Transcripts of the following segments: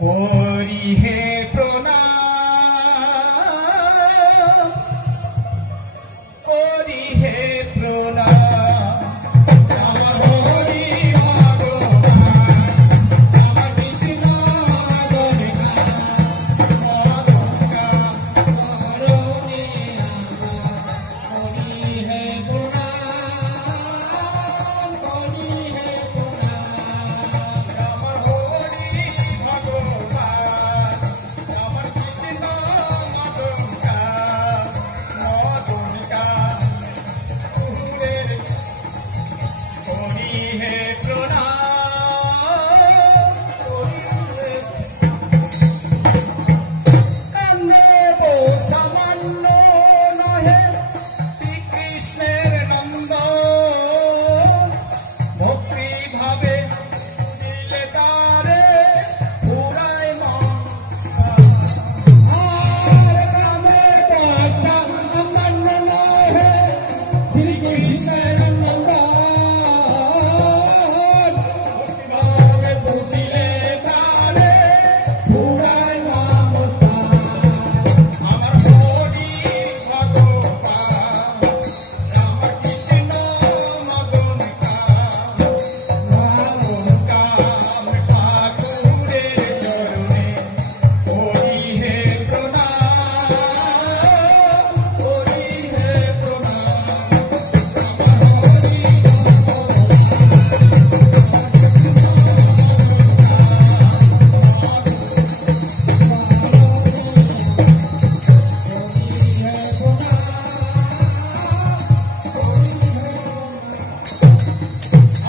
করি হে প্রণাম, করি হে প্রণাম, আমার হরি ভগবান, আমার কৃষ্ণ গণিকা, মধুকা করুণে আমার, করি হে প্রণাম, করি হে প্রণাম, আমার হরি ভগবান, আমার কৃষ্ণ মধুকা, মধুকা কুহুরের, করি হে প্রণাম, করি হে কান্দেব সামান্য নহে শ্রীকৃষ্ণের নন্দন, ভক্তি ভাবে দিলে তারে পুরায় মন, আর কামের পর্দা সামান্য নহে শ্রীকৃষ্ণের নন্দন, ভক্তি ভাবে দিলে তারে পুরায় নমস্কার, আমার হরি ভগবান, আমার কৃষ্ণ মদনকা, মদনকা ঠাকুরের চরণে, করি হে প্রণাম, করি হে প্রণাম, আমার হরি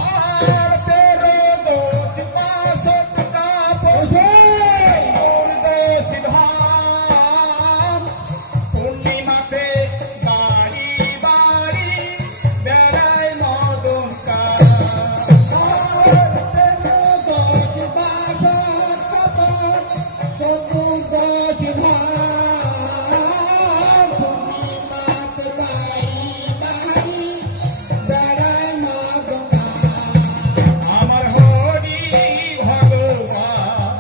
আর তেরো দোষ পাশত কাপড়ে দোষ ধাম, পূর্ণিমাতে বাড়ি বাড়ি বেড়ায় মদনকা, চতুর্দশ বাসত কাপড়, চতুর্দশ ধাম, পূর্ণিমাতে বাড়ি বাড়ি বেড়ায় মদনকা, আমার হরি ভগবান,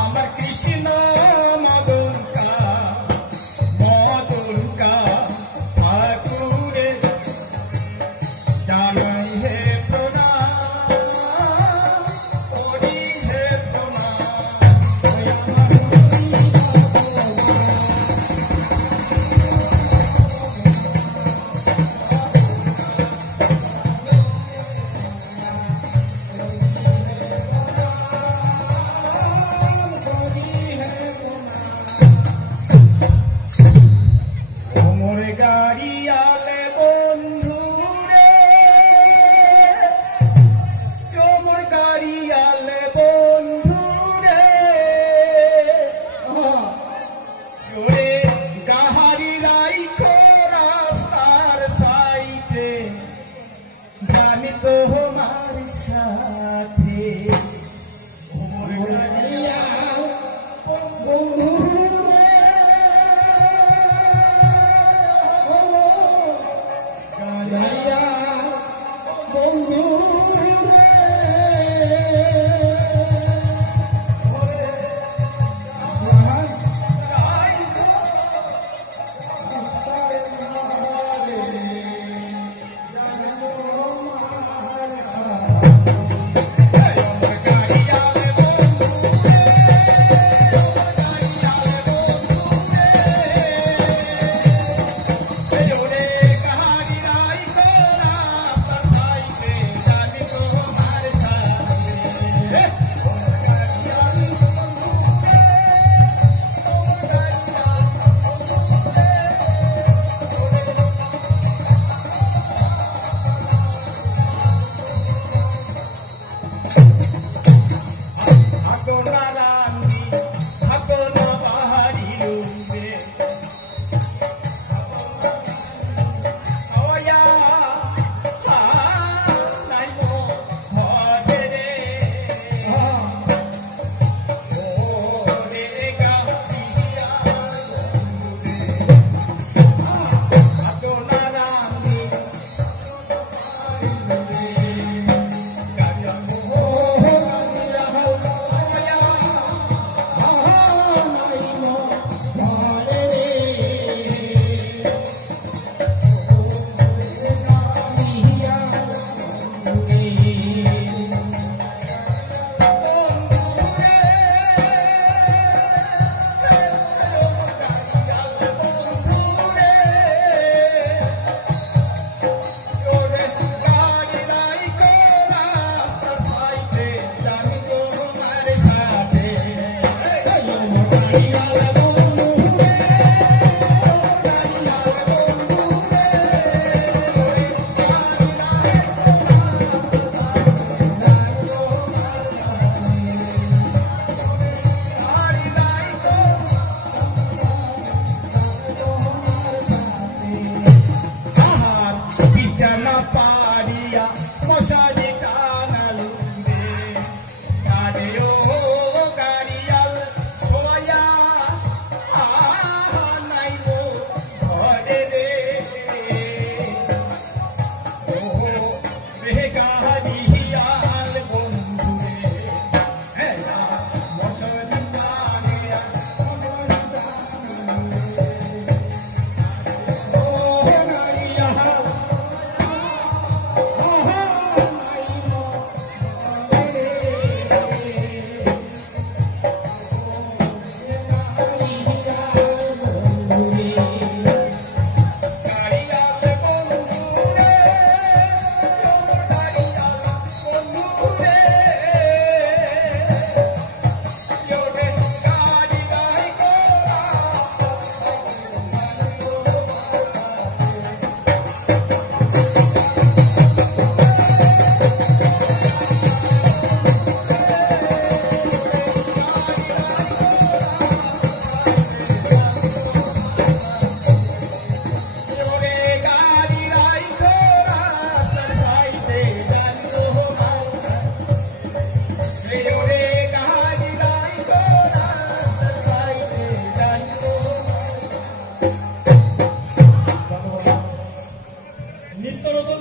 আমার কৃষ্ণ মদনকা, মদনকা ঠাকুরের জানাই হে প্রণাম, করি হে প্রণাম, ওই আমার হরি ভগবান, করি হে প্রণাম, ওমর গাড়িয়ালে বন্ধুরে, ওমর গাড়িয়ালে বন্ধুরে, ওরে গাহারি রাইখো রাস্তার সাইডে, জানি তোমার সাথে, ওমর গাড়িয়াল বন্ধুরে, ওমর গাড়িয়াল বন্ধুরে,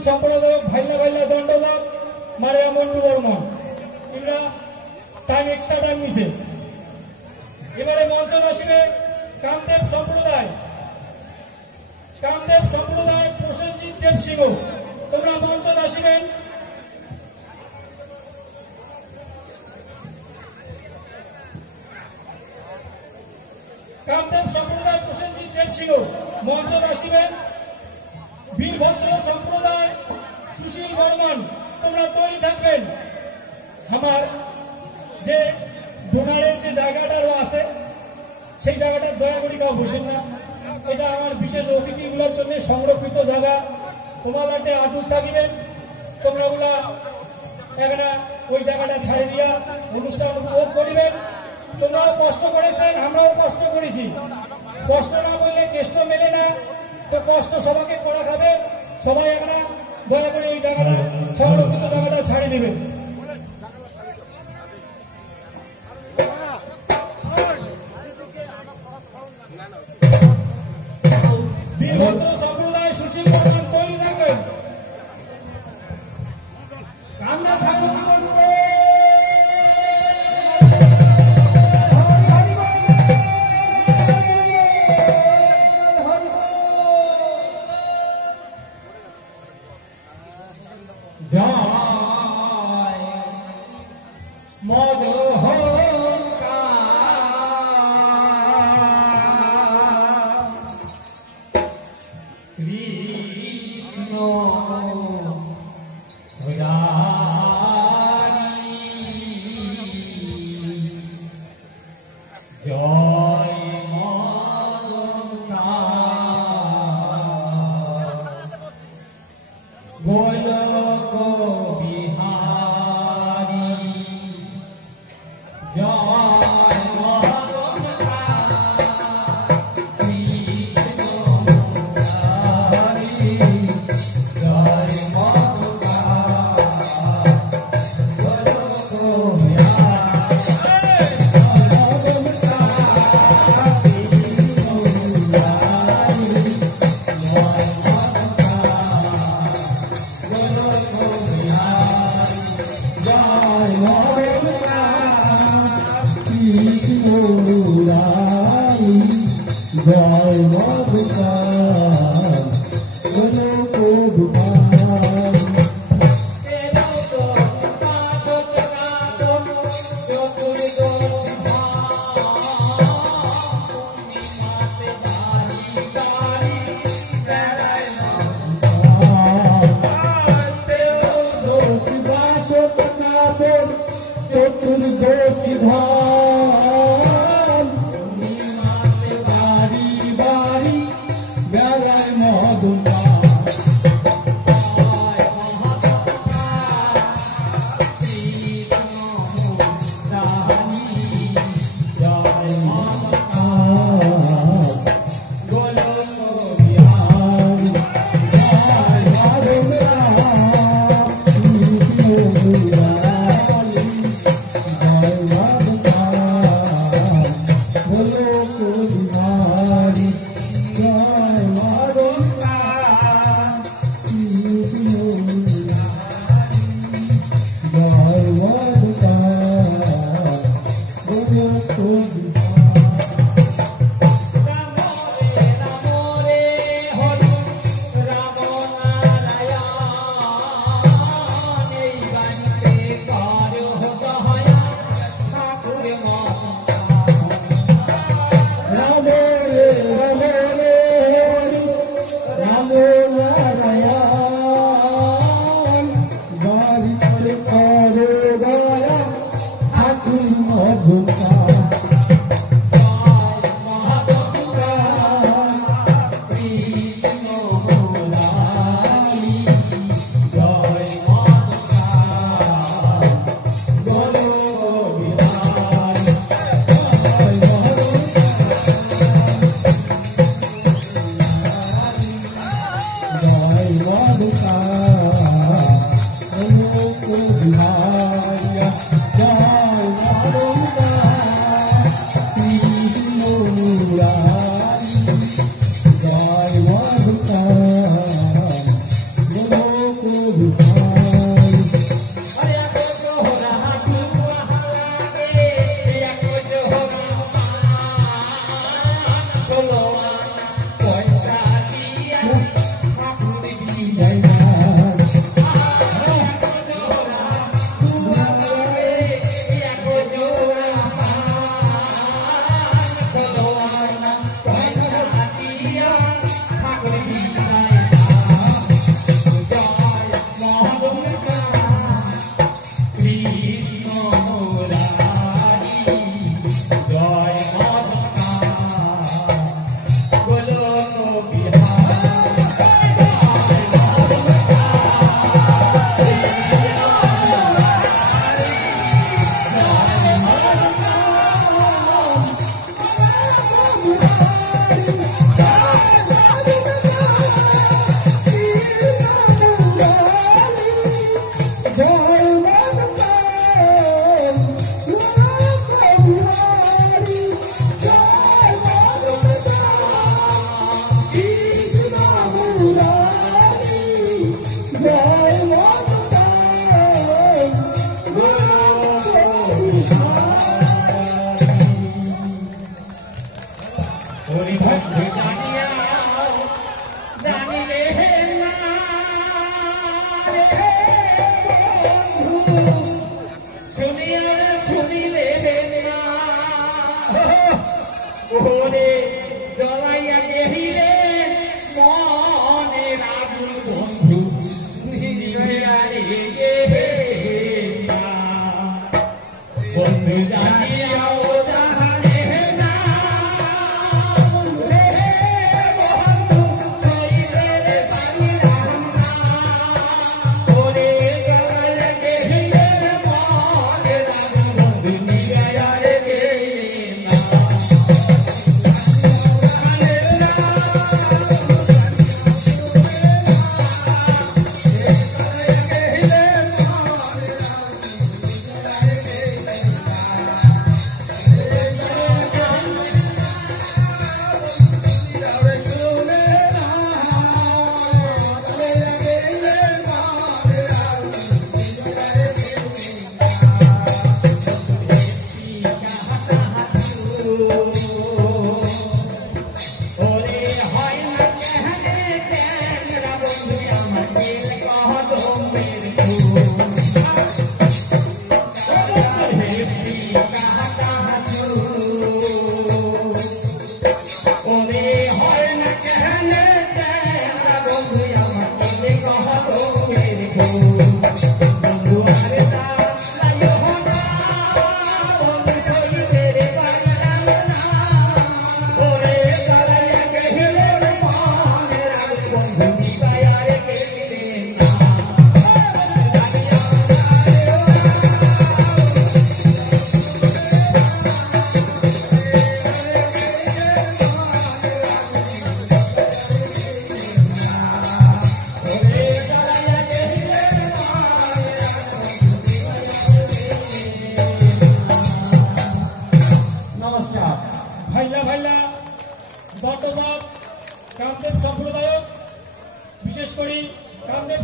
সম্পাদক ভাইলা ভাইলা দণ্ডদার মারিয়া মন্টু বর্মন এরা টাইম এক্সট্রা টাইম নিছে। এবারে মঞ্চ আসবে কামদেব সম্প্রদায় প্রসেনজিৎ দেব সিংহ, তোমরা মঞ্চ আসিবেন। কামদেব সম্প্রদায় প্রসেনজিৎ দেব সিংহ মঞ্চ আসিবেন। বীরভদ্র সম্প্রদায় সুশীল বর্মন, তোমরা তৈরি থাকবেন। আমার যে ডোনারের যে জায়গাটা আছে সেই জায়গাটা দয়া করি কাউ বসেন না, এটা আমার বিশেষ অতিথিগুলোর জন্য সংরক্ষিত জায়গা। তোমাদের আটুস থাকিবেন, তোমরা ওগুলা এখানে ওই জায়গাটা ছাড়ে দিয়া অনুষ্ঠান উপভোগ করিবেন। তোমরাও কষ্ট করেছেন, আমরাও কষ্ট করেছি, কষ্ট না বললে কেষ্ট মেলে না, তো কষ্ট সবাইকে করা খাবে। সবাই এখানে দয়া করে ওই জায়গাটা সংরক্ষিত জায়গাটা ছাড়িয়ে দেবেন। বীরভদ্র সম্প্রদায় সুশীল বর্মন তৈরি থাকবেন। কান্না থাকুন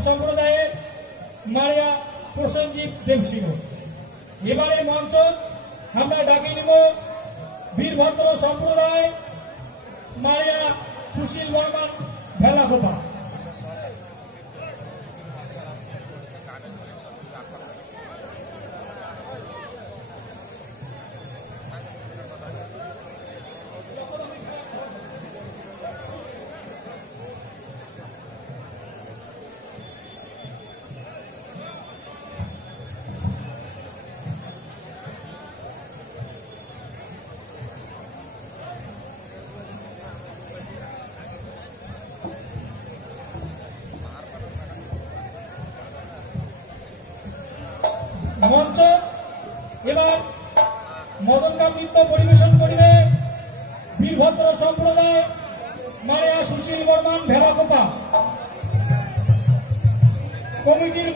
সম্প্রদায়ের মারিয়া প্রসেনজিৎ দেবসিংহ। এবারে মঞ্চ আমরা ডাকে নিব বীরভদ্র সম্প্রদায় মারিয়া সুশীল বর্মন ভেলাকোপা। মঞ্চ এবার মদনকাম নৃত্য পরিবেশন করিবে বীরভদ্র সম্প্রদায় মারিয়া সুশীল বর্মন ভেলাকোপা। কমিটির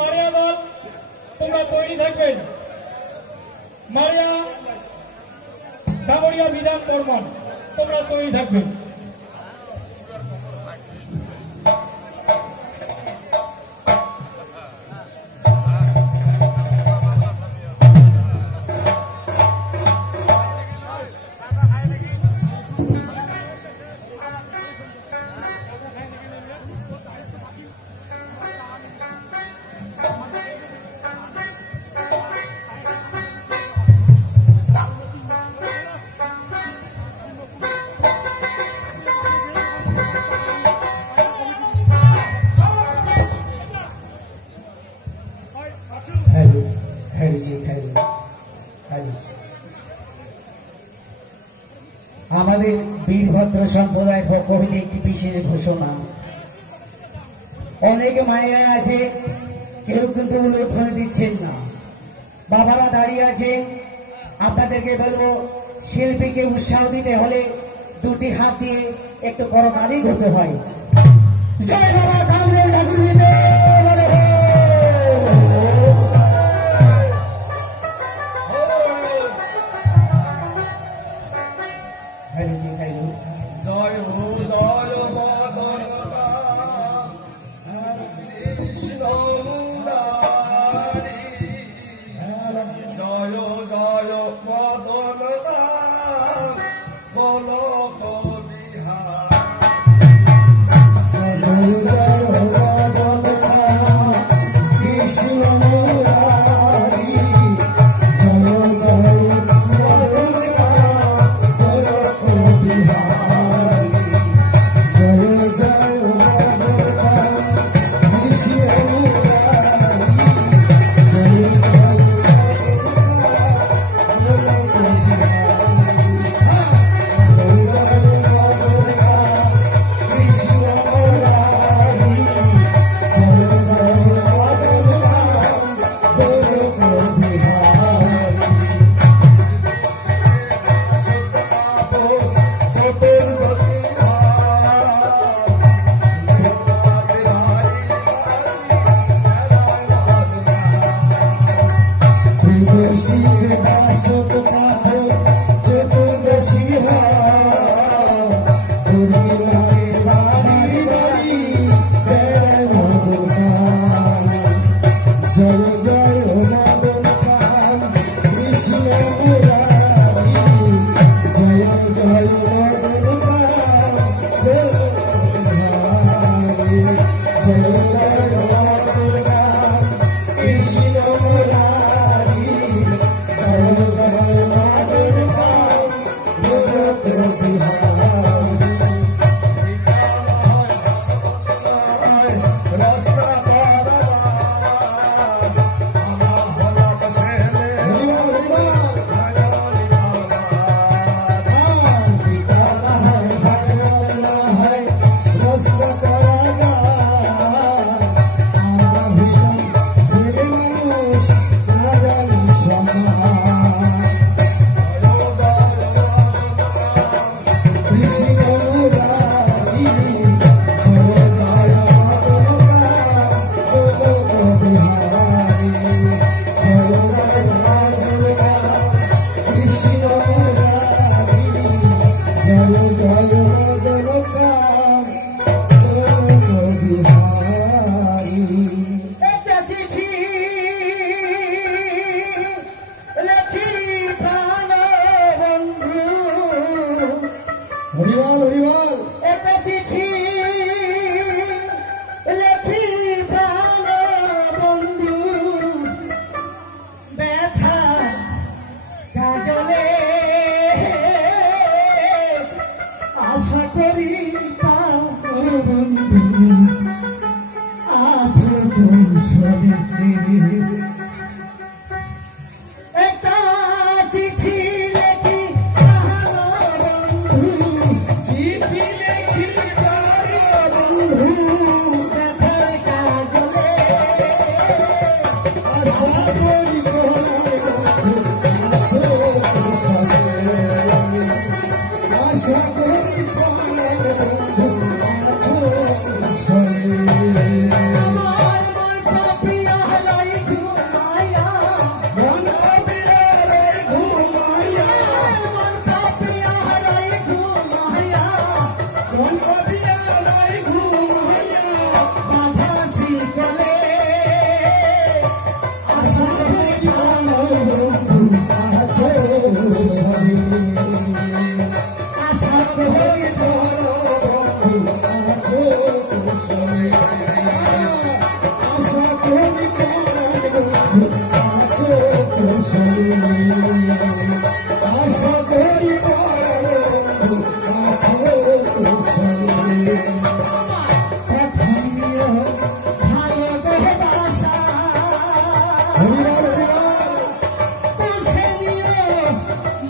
মারিয়া দল তোমরা তৈরি থাকবেন। মারিয়া ডাবরিয়া বিধান বর্মন তোমরা তৈরি থাকবেন। আমাদের বীরভদ্র সম্প্রদায়ের পক্ষ হইতে একটি বিশেষ ঘোষণা। অনেকে মায়েরা আছে, কেউ কিন্তু উল্লেখনে দিচ্ছেন না। বাবারা দাঁড়িয়ে আছে, আপনাদেরকে বলবো শিল্পীকে উৎসাহ দিতে হলে দুটি হাত দিয়ে একটু করতালি করতে হয়। জয় বাবা কামরেল ঠাকুর জয় হো জয় মদন কৃষ্ণ মুরারি, জয় জয় মদন বল Jai আশা করি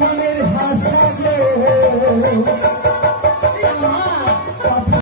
মনের ভাষা